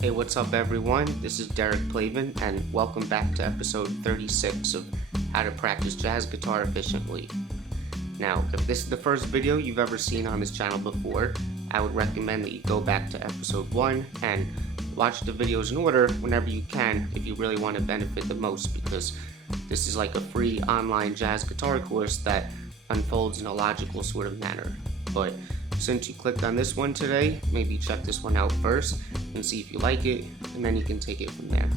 Hey, what's up everyone? This is Derek Plavin and welcome back to episode 36 of How to Practice Jazz Guitar Efficiently. Now, if this is the first video you've ever seen on this channel before, I would recommend that you go back to episode 1 and watch the videos in order whenever you can if you really want to benefit the most, because this is like a free online jazz guitar course that unfolds in a logical sort of manner. But since you clicked on this one today, maybe check this one out first and see if you like it, and then you can take it from there.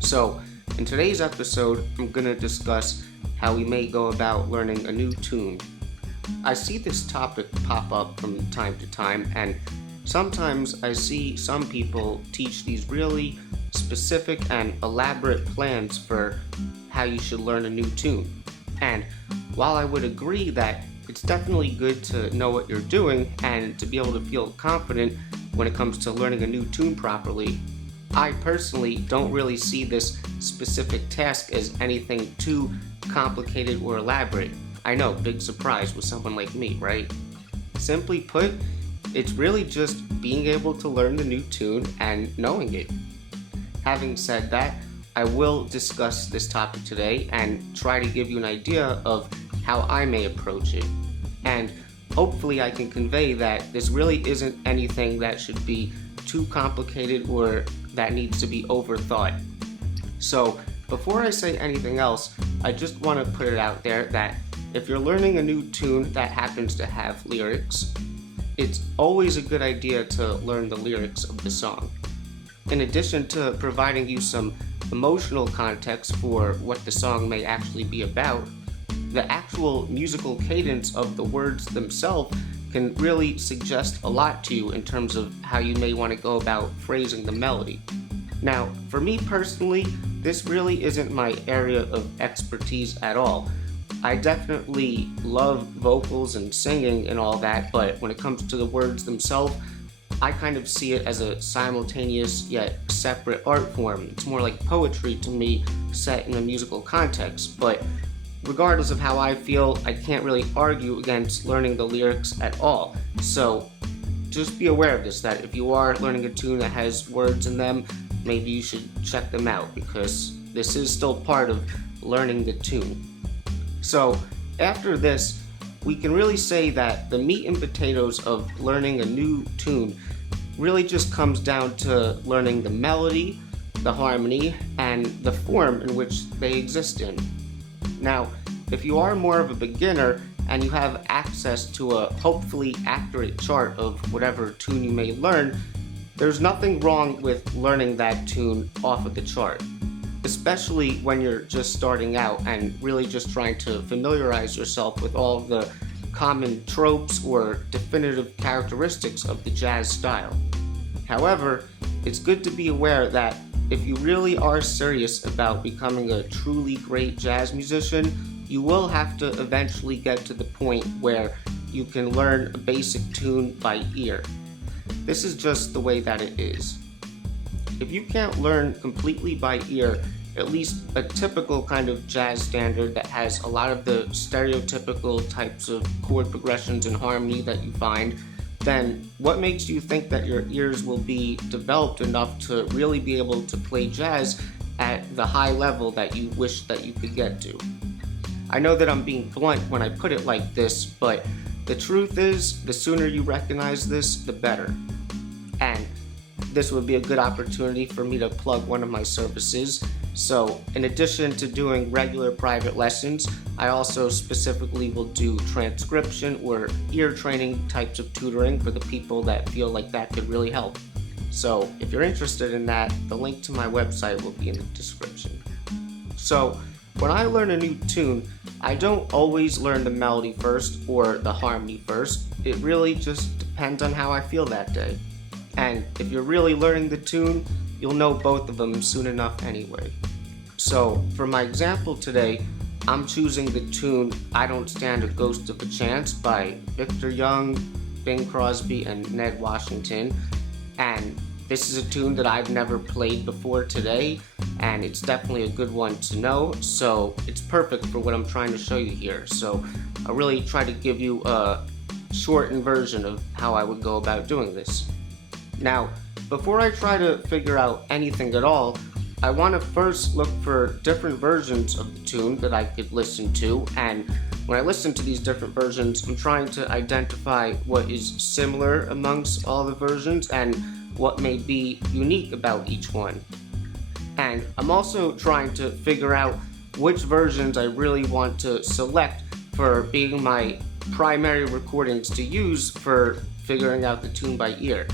So, in today's episode, I'm going to discuss how we may go about learning a new tune. I see this topic pop up from time to time, and sometimes I see some people teach these really specific and elaborate plans for how you should learn a new tune. And while I would agree that it's definitely good to know what you're doing and to be able to feel confident when it comes to learning a new tune properly, I personally don't really see this specific task as anything too complicated or elaborate. I know, big surprise with someone like me, right? Simply put, it's really just being able to learn the new tune and knowing it. Having said that, I will discuss this topic today and try to give you an idea of how I may approach it. And hopefully I can convey that this really isn't anything that should be too complicated or that needs to be overthought. So before I say anything else, I just want to put it out there that if you're learning a new tune that happens to have lyrics, it's always a good idea to learn the lyrics of the song. In addition to providing you some emotional context for what the song may actually be about, the actual musical cadence of the words themselves can really suggest a lot to you in terms of how you may want to go about phrasing the melody. Now, for me personally, this really isn't my area of expertise at all. I definitely love vocals and singing and all that, but when it comes to the words themselves, I kind of see it as a simultaneous yet separate art form. It's more like poetry to me, set in a musical context. But regardless of how I feel, I can't really argue against learning the lyrics at all. So just be aware of this, that if you are learning a tune that has words in them, maybe you should check them out, because this is still part of learning the tune. So after this, we can really say that the meat and potatoes of learning a new tune really just comes down to learning the melody, the harmony, and the form in which they exist in. Now, if you are more of a beginner and you have access to a hopefully accurate chart of whatever tune you may learn, there's nothing wrong with learning that tune off of the chart, especially when you're just starting out and really just trying to familiarize yourself with all of the common tropes or definitive characteristics of the jazz style. However, it's good to be aware that if you really are serious about becoming a truly great jazz musician, you will have to eventually get to the point where you can learn a basic tune by ear. This is just the way that it is. If you can't learn completely by ear at least a typical kind of jazz standard that has a lot of the stereotypical types of chord progressions and harmony that you find, then what makes you think that your ears will be developed enough to really be able to play jazz at the high level that you wish that you could get to? I know that I'm being blunt when I put it like this, but the truth is, the sooner you recognize this, the better. And this would be a good opportunity for me to plug one of my services. So in addition to doing regular private lessons, I also specifically will do transcription or ear training types of tutoring for the people that feel like that could really help. So if you're interested in that, the link to my website will be in the description. So when I learn a new tune, I don't always learn the melody first or the harmony first. It really just depends on how I feel that day. And if you're really learning the tune, you'll know both of them soon enough anyway. So for my example today, I'm choosing the tune I Don't Stand a Ghost of a Chance by Victor Young, Bing Crosby, and Ned Washington. And this is a tune that I've never played before today, and it's definitely a good one to know, so it's perfect for what I'm trying to show you here. So I'll really try to give you a shortened version of how I would go about doing this. Now, before I try to figure out anything at all, I want to first look for different versions of the tune that I could listen to, and when I listen to these different versions, I'm trying to identify what is similar amongst all the versions and what may be unique about each one. And I'm also trying to figure out which versions I really want to select for being my primary recordings to use for figuring out the tune by ear.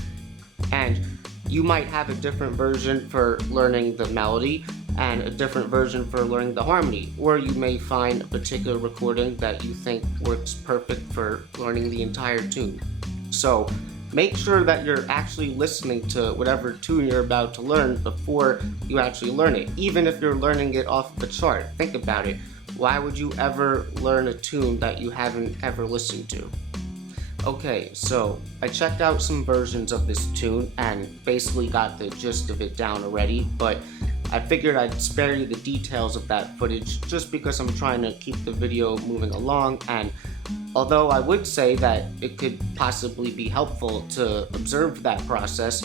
And you might have a different version for learning the melody and a different version for learning the harmony, or you may find a particular recording that you think works perfect for learning the entire tune. So make sure that you're actually listening to whatever tune you're about to learn before you actually learn it, even if you're learning it off of a chart. Think about it. Why would you ever learn a tune that you haven't ever listened to? Okay, so I checked out some versions of this tune and basically got the gist of it down already, but I figured I'd spare you the details of that footage just because I'm trying to keep the video moving along, and although I would say that it could possibly be helpful to observe that process,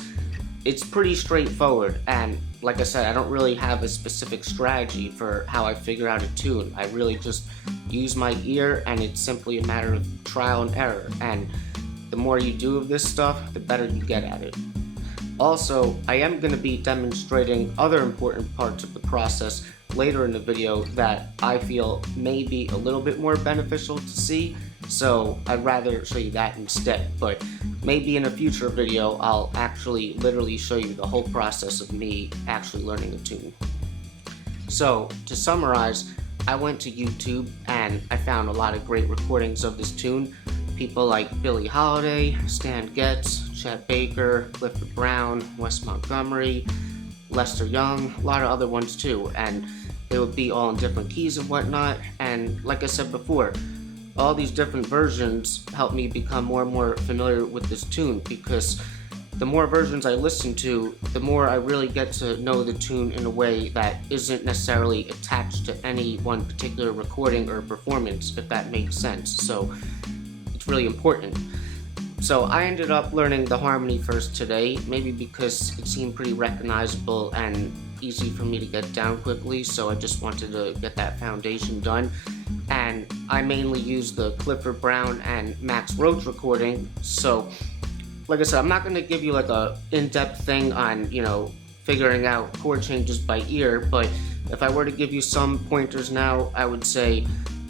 it's pretty straightforward, and like I said, I don't really have a specific strategy for how I figure out a tune. I really just use my ear, and it's simply a matter of trial and error, and the more you do of this stuff, the better you get at it. Also, I am going to be demonstrating other important parts of the process later in the video that I feel may be a little bit more beneficial to see, so I'd rather show you that instead, but maybe in a future video I'll actually literally show you the whole process of me actually learning a tune. So to summarize, I went to YouTube and I found a lot of great recordings of this tune. People like Billie Holiday, Stan Getz, Chet Baker, Clifford Brown, Wes Montgomery, Lester Young, a lot of other ones too, and they would be all in different keys and whatnot. And like I said before, all these different versions help me become more and more familiar with this tune, because the more versions I listen to, the more I really get to know the tune in a way that isn't necessarily attached to any one particular recording or performance, if that makes sense. So it's really important. So I ended up learning the harmony first today, maybe because it seemed pretty recognizable and easy for me to get down quickly, so I just wanted to get that foundation done. And I mainly use the Clifford Brown and Max Roach recording, so like I said, I'm not going to give you like a in-depth thing on, figuring out chord changes by ear, but if I were to give you some pointers now, I would say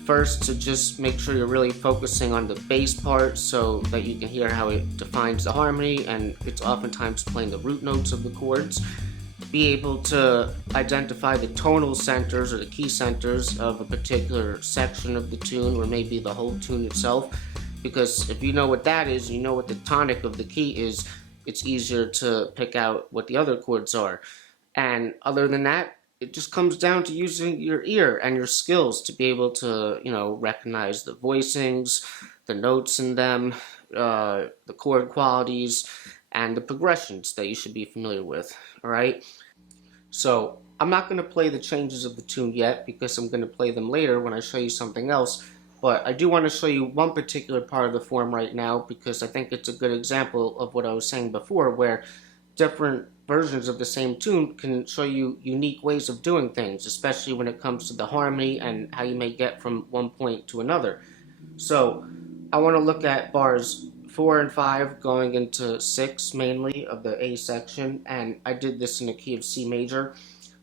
first to just make sure you're really focusing on the bass part so that you can hear how it defines the harmony, and it's oftentimes playing the root notes of the chords. Be able to identify the tonal centers or the key centers of a particular section of the tune, or maybe the whole tune itself, because if you know what that is, you know what the tonic of the key is, it's easier to pick out what the other chords are. And other than that, it just comes down to using your ear and your skills to be able to, recognize the voicings, the notes in them, the chord qualities, and the progressions that you should be familiar with, alright? So I'm not going to play the changes of the tune yet because I'm going to play them later when I show you something else, but I do want to show you one particular part of the form right now because I think it's a good example of what I was saying before, where different versions of the same tune can show you unique ways of doing things, especially when it comes to the harmony and how you may get from one point to another. So I want to look at bars 4 and 5 going into 6 mainly of the A section, and I did this in a key of C major.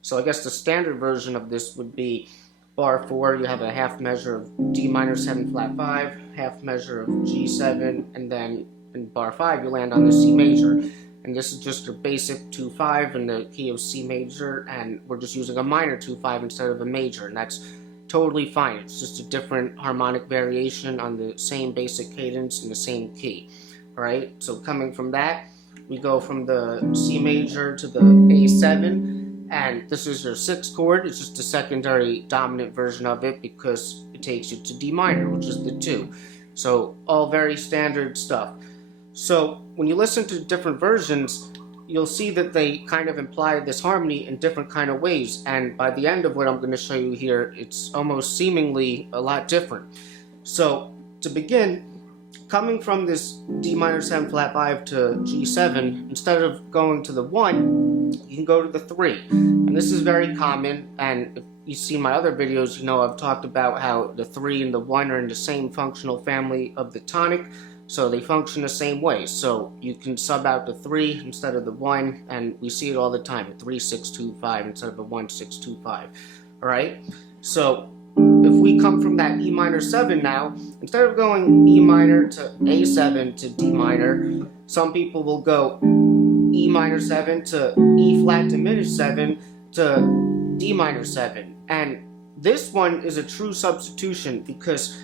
So I guess the standard version of this would be bar 4, you have a half measure of D minor 7 flat 5, half measure of G7, and then in bar 5 you land on the C major. And this is just your basic 2-5 in the key of C major, and we're just using a minor 2-5 instead of a major, and that's totally fine. It's just a different harmonic variation on the same basic cadence in the same key. Alright, so coming from that, we go from the C major to the A7, and this is your 6th chord. It's just a secondary dominant version of it because it takes you to D minor, which is the 2. So all very standard stuff. So when you listen to different versions, you'll see that they kind of imply this harmony in different kind of ways, and by the end of what I'm going to show you here, it's almost seemingly a lot different. So to begin, coming from this D minor 7 flat 5 to G7, instead of going to the 1, you can go to the 3. And this is very common, and if you see my other videos, you know I've talked about how the 3 and the 1 are in the same functional family of the tonic, so they function the same way. So you can sub out the 3 instead of the 1, and we see it all the time, a 3-6-2-5 instead of a 1-6-2-5. Alright? So if we come from that E minor 7 now, instead of going E minor to A7 to D minor, some people will go E minor 7 to E flat diminished 7 to D minor 7. And this one is a true substitution because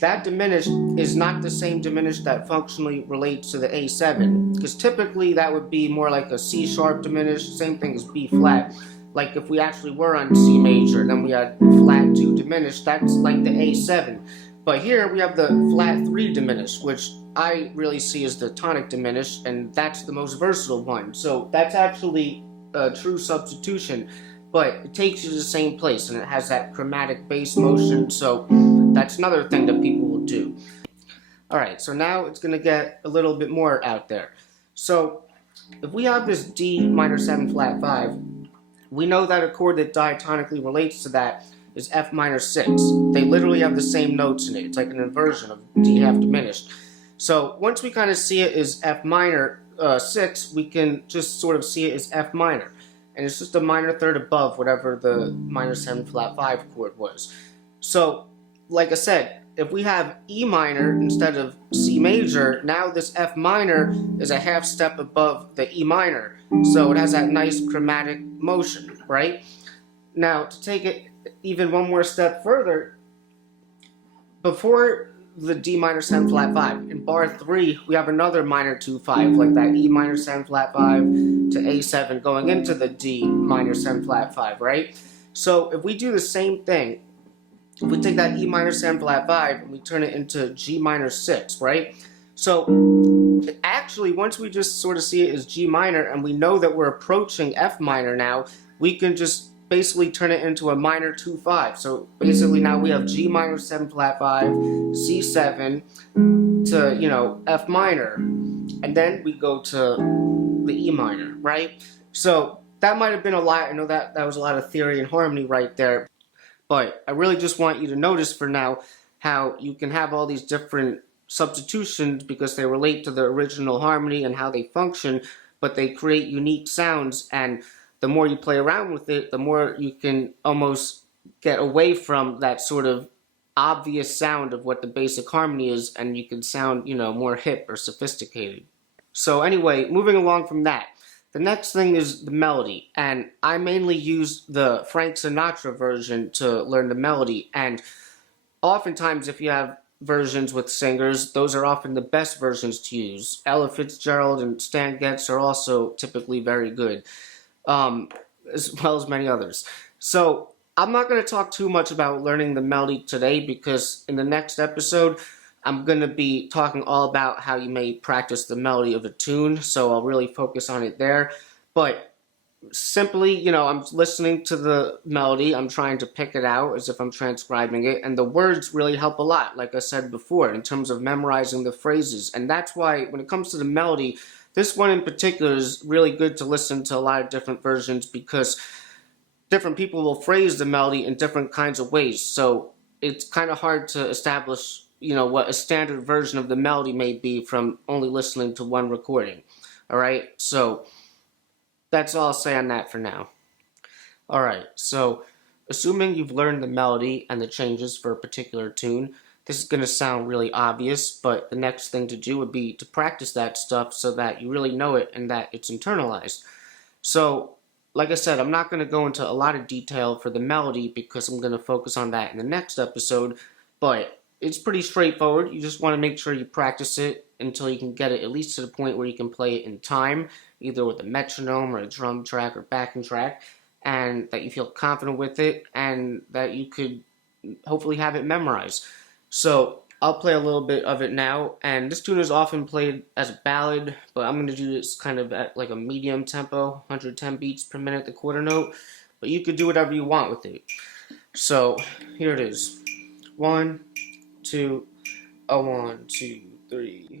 that diminished is not the same diminished that functionally relates to the A7. Because typically that would be more like a C sharp diminished, same thing as B flat. Like if we actually were on C major and then we had flat 2 diminished, that's like the A7. But here we have the flat 3 diminished, which I really see as the tonic diminished, and that's the most versatile one. So that's actually a true substitution, but it takes you to the same place and it has that chromatic bass motion, so that's another thing that people will do. Alright, so now it's going to get a little bit more out there. So if we have this D minor 7 flat 5, we know that a chord that diatonically relates to that is F minor 6. They literally have the same notes in it. It's like an inversion of D half diminished. So once we kind of see it as F minor 6, we can just sort of see it as F minor. And it's just a minor third above whatever the minor 7 flat 5 chord was. So, like I said, if we have E minor instead of C major, now this F minor is a half step above the E minor. So it has that nice chromatic motion, right? Now, to take it even one more step further, before the D minor 7 flat 5, in bar 3, we have another minor 2-5, like that E minor 7 flat 5 to A7 going into the D minor 7 flat 5, right? So if we do the same thing, if we take that E minor 7 flat 5 and we turn it into G minor 6, right? So actually, once we just sort of see it as G minor and we know that we're approaching F minor now, we can just basically turn it into a minor 2-5. So basically now we have G minor 7 flat 5, C7 to, you know, F minor, and then we go to the E minor, right? So that might have been a lot. I know that was a lot of theory and harmony right there. But I really just want you to notice for now how you can have all these different substitutions because they relate to the original harmony and how they function, but they create unique sounds, and the more you play around with it, the more you can almost get away from that sort of obvious sound of what the basic harmony is, and you can sound, you know, more hip or sophisticated. So anyway, moving along from that, the next thing is the melody, and I mainly use the Frank Sinatra version to learn the melody, and oftentimes if you have versions with singers, those are often the best versions to use. Ella Fitzgerald and Stan Getz are also typically very good, as well as many others. So I'm not going to talk too much about learning the melody today because in the next episode, I'm going to be talking all about how you may practice the melody of a tune, so I'll really focus on it there. But simply, you know, I'm listening to the melody, I'm trying to pick it out as if I'm transcribing it, and the words really help a lot, like I said before, in terms of memorizing the phrases. And that's why, when it comes to the melody, this one in particular is really good to listen to a lot of different versions because different people will phrase the melody in different kinds of ways. So it's kind of hard to establish, you know, what a standard version of the melody may be from only listening to one recording. Alright, so that's all I'll say on that for now. Alright, so assuming you've learned the melody and the changes for a particular tune, this is going to sound really obvious, but the next thing to do would be to practice that stuff so that you really know it and that it's internalized. So, like I said, I'm not going to go into a lot of detail for the melody because I'm going to focus on that in the next episode, but it's pretty straightforward. You just want to make sure you practice it until you can get it at least to the point where you can play it in time, either with a metronome or a drum track or backing track, and that you feel confident with it and that you could hopefully have it memorized. So I'll play a little bit of it now, and this tune is often played as a ballad, but I'm going to do this kind of at like a medium tempo, 110 beats per minute, the quarter note, but you could do whatever you want with it. So here it is. 1, 2, a 1, 2, 3.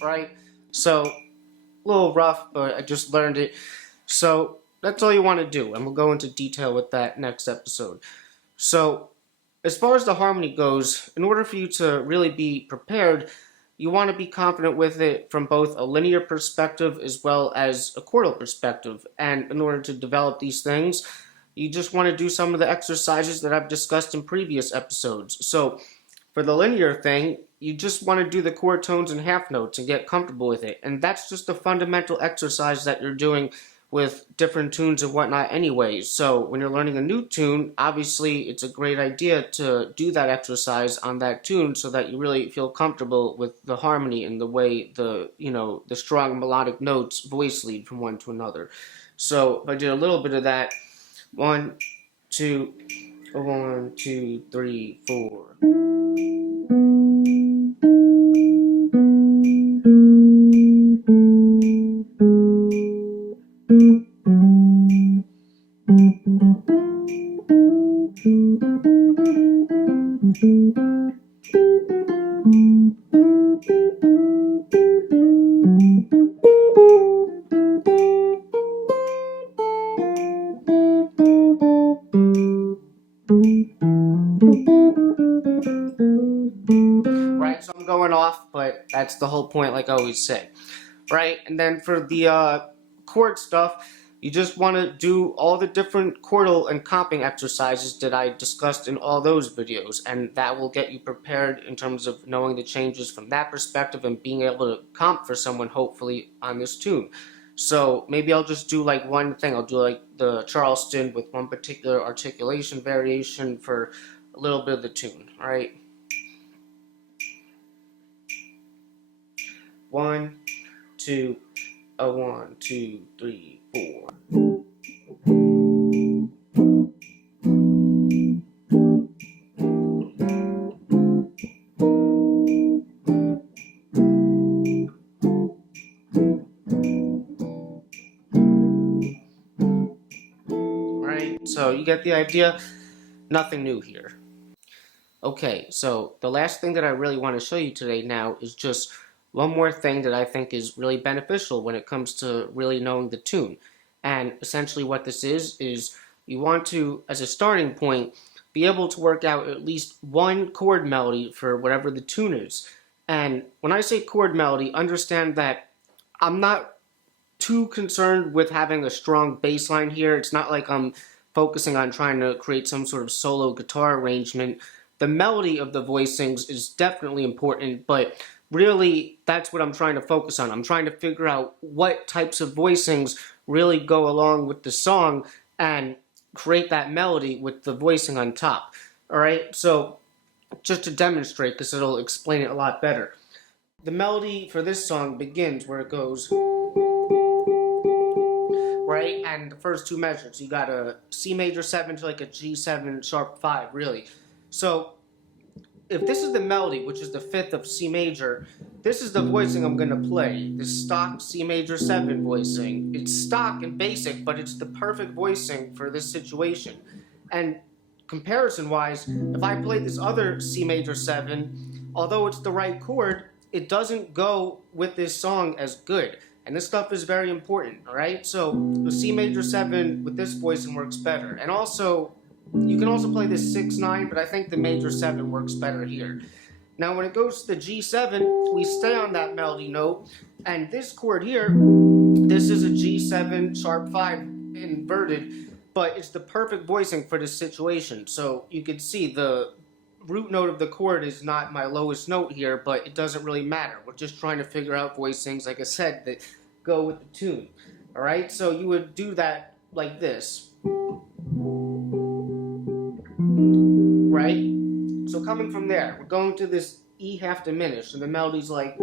Right? So, a little rough, but I just learned it. So, that's all you want to do, and we'll go into detail with that next episode. So, as far as the harmony goes, in order for you to really be prepared, you want to be confident with it from both a linear perspective as well as a chordal perspective. And in order to develop these things, you just want to do some of the exercises that I've discussed in previous episodes. So, for the linear thing, you just want to do the chord tones and half notes and get comfortable with it. And that's just a fundamental exercise that you're doing with different tunes and whatnot anyways. So when you're learning a new tune, obviously it's a great idea to do that exercise on that tune so that you really feel comfortable with the harmony and the way the strong melodic notes voice lead from one to another. So if I did a little bit of that, 1, 2, 1, 2, 3, 4. Right, so I'm going off, but that's the whole point, like I always say. Right, and then for the chord stuff, you just want to do all the different chordal and comping exercises that I discussed in all those videos, and that will get you prepared in terms of knowing the changes from that perspective and being able to comp for someone, hopefully, on this tune. So maybe I'll just do like one thing. I'll do like the Charleston with one particular articulation variation for a little bit of the tune, alright? 1, 2, a 1, 2, 3, 4. Right, so you get the idea. Nothing new here. Okay, so the last thing that I really want to show you today now is just one more thing that I think is really beneficial when it comes to really knowing the tune. And essentially what this is you want to, as a starting point, be able to work out at least one chord melody for whatever the tune is. And when I say chord melody, understand that I'm not too concerned with having a strong bass line here. It's not like I'm focusing on trying to create some sort of solo guitar arrangement, the melody of the voicings is definitely important, but really that's what I'm trying to focus on. I'm trying to figure out what types of voicings really go along with the song and create that melody with the voicing on top. All right, so just to demonstrate, because it'll explain it a lot better. The melody for this song begins where it goes, right? And the first two measures, you got a C major 7 to like a G7 sharp 5, really. So if this is the melody, which is the 5th of C major, this is the voicing I'm going to play. This stock C major 7 voicing. It's stock and basic, but it's the perfect voicing for this situation. And comparison-wise, if I play this other C major 7, although it's the right chord, it doesn't go with this song as good. And this stuff is very important, all right? So the C major 7 with this voicing works better. And also, you can also play this 6-9, but I think the major 7 works better here. Now when it goes to the G7, we stay on that melody note, and this chord here, this is a G7 sharp 5 inverted, but it's the perfect voicing for this situation. So you can see the root note of the chord is not my lowest note here, but it doesn't really matter. We're just trying to figure out voicings, like I said, that go with the tune. All right, so you would do that like this. Right? So coming from there, we're going to this E half diminished, and the melody's like.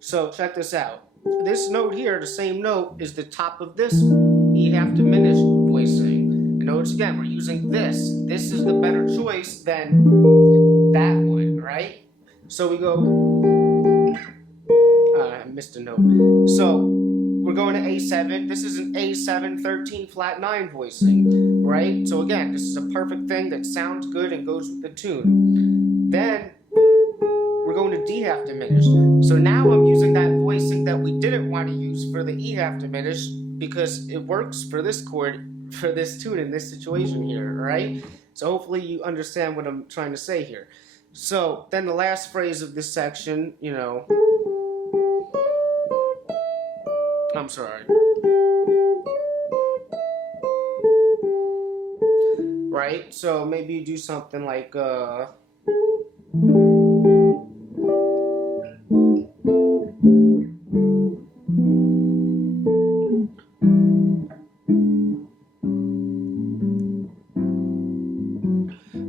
So check this out. This note here, the same note, is the top of this E half diminished voicing. And notice again, we're using this. This is the better choice than that one, right? So we go. I missed a note. So we're going to A7. This is an A7 13 flat 9 voicing, right? So again, this is a perfect thing that sounds good and goes with the tune. Then we're going to D half diminished. So now I'm using that voicing that we didn't want to use for the E half diminished because it works for this chord, for this tune in this situation here, right? So hopefully you understand what I'm trying to say here. So then the last phrase of this section, you know, I'm sorry. Right? So maybe you do something like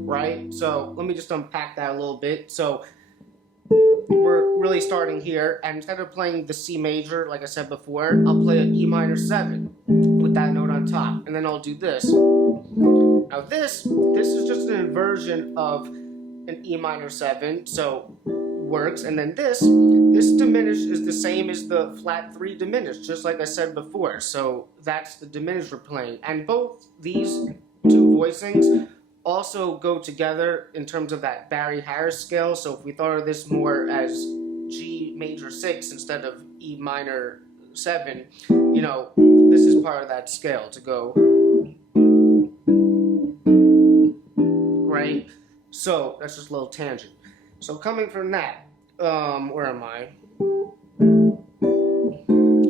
right? So let me just unpack that a little bit. So we're really starting here, and instead of playing the C major, like I said before, I'll play an E minor 7 with that note on top, and then I'll do this. Now this is just an inversion of an E minor 7, so works, and then this diminished is the same as the flat 3 diminished, just like I said before, so that's the diminished we're playing. And both these two voicings also go together in terms of that Barry Harris scale. So if we thought of this more as G major 6 instead of E minor 7, you know, this is part of that scale to go, right? So that's just a little tangent. So coming from that, where am I?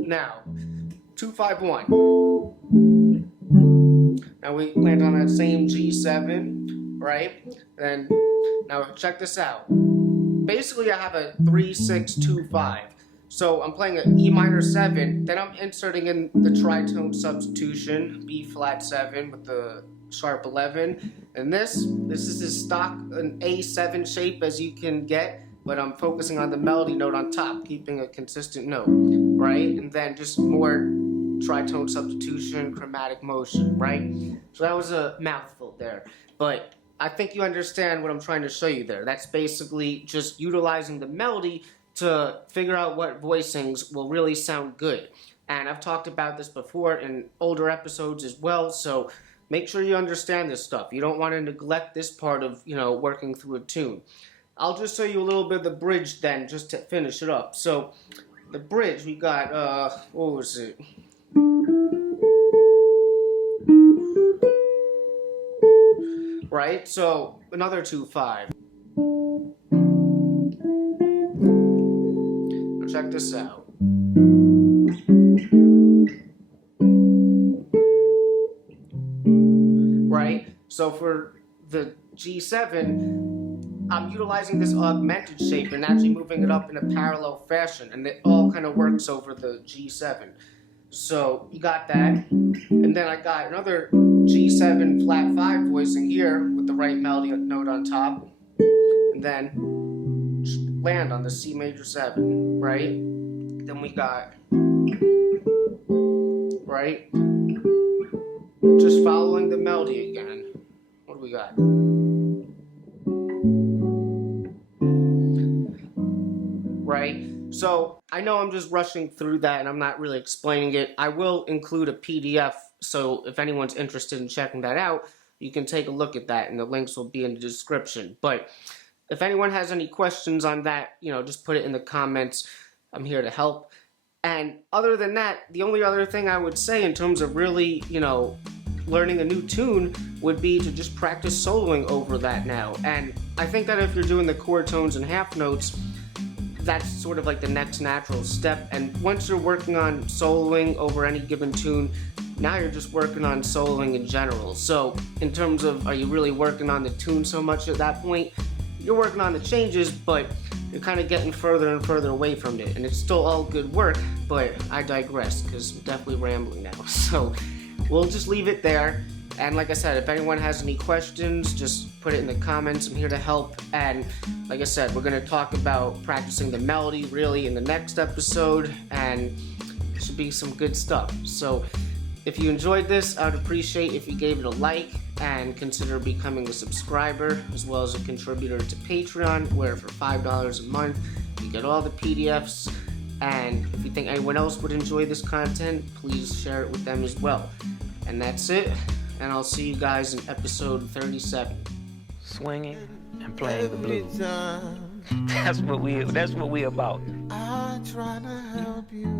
Now, 2-5-1. Now we land on that same G7, right? And now check this out. Basically, I have a 3-6-2-5. So I'm playing an E minor 7, then I'm inserting in the tritone substitution, B flat 7 with the sharp 11. And this is as stock an A7 shape as you can get, but I'm focusing on the melody note on top, keeping a consistent note, right? And then just more tritone substitution, chromatic motion, right? So that was a mouthful there, but I think you understand what I'm trying to show you there. That's basically just utilizing the melody to figure out what voicings will really sound good. And I've talked about this before in older episodes as well, so make sure you understand this stuff. You don't want to neglect this part of, you know, working through a tune. I'll just show you a little bit of the bridge then, just to finish it up. So the bridge, we got, what was it? Right, so another 2-5. Now check this out. Right, so for the G7, I'm utilizing this augmented shape and actually moving it up in a parallel fashion, and it all kind of works over the G7. So you got that, and then I got another G7 flat 5 voicing here with the right melody note on top, and then land on the C major 7, right? Then we got, right? Just following the melody again. What do we got? Right? So I know I'm just rushing through that and I'm not really explaining it. I will include a PDF, so if anyone's interested in checking that out, you can take a look at that, and the links will be in the description. But if anyone has any questions on that, just put it in the comments. I'm here to help. And other than that, the only other thing I would say in terms of really, learning a new tune would be to just practice soloing over that now. And I think that if you're doing the chord tones and half notes, that's sort of like the next natural step. And once you're working on soloing over any given tune, now you're just working on soloing in general. So in terms of, are you really working on the tune so much at that point? You're working on the changes, but you're kind of getting further and further away from it. And it's still all good work, but I digress because I'm definitely rambling now. So we'll just leave it there. And like I said, if anyone has any questions, just put it in the comments. I'm here to help. And like I said, we're going to talk about practicing the melody really in the next episode, and it should be some good stuff. So if you enjoyed this, I would appreciate if you gave it a like and consider becoming a subscriber as well as a contributor to Patreon, where for $5 a month you get all the PDFs. And if you think anyone else would enjoy this content, please share it with them as well. And that's it. And I'll see you guys in episode 37. Swinging and playing the blues. That's what we about. I try to help you.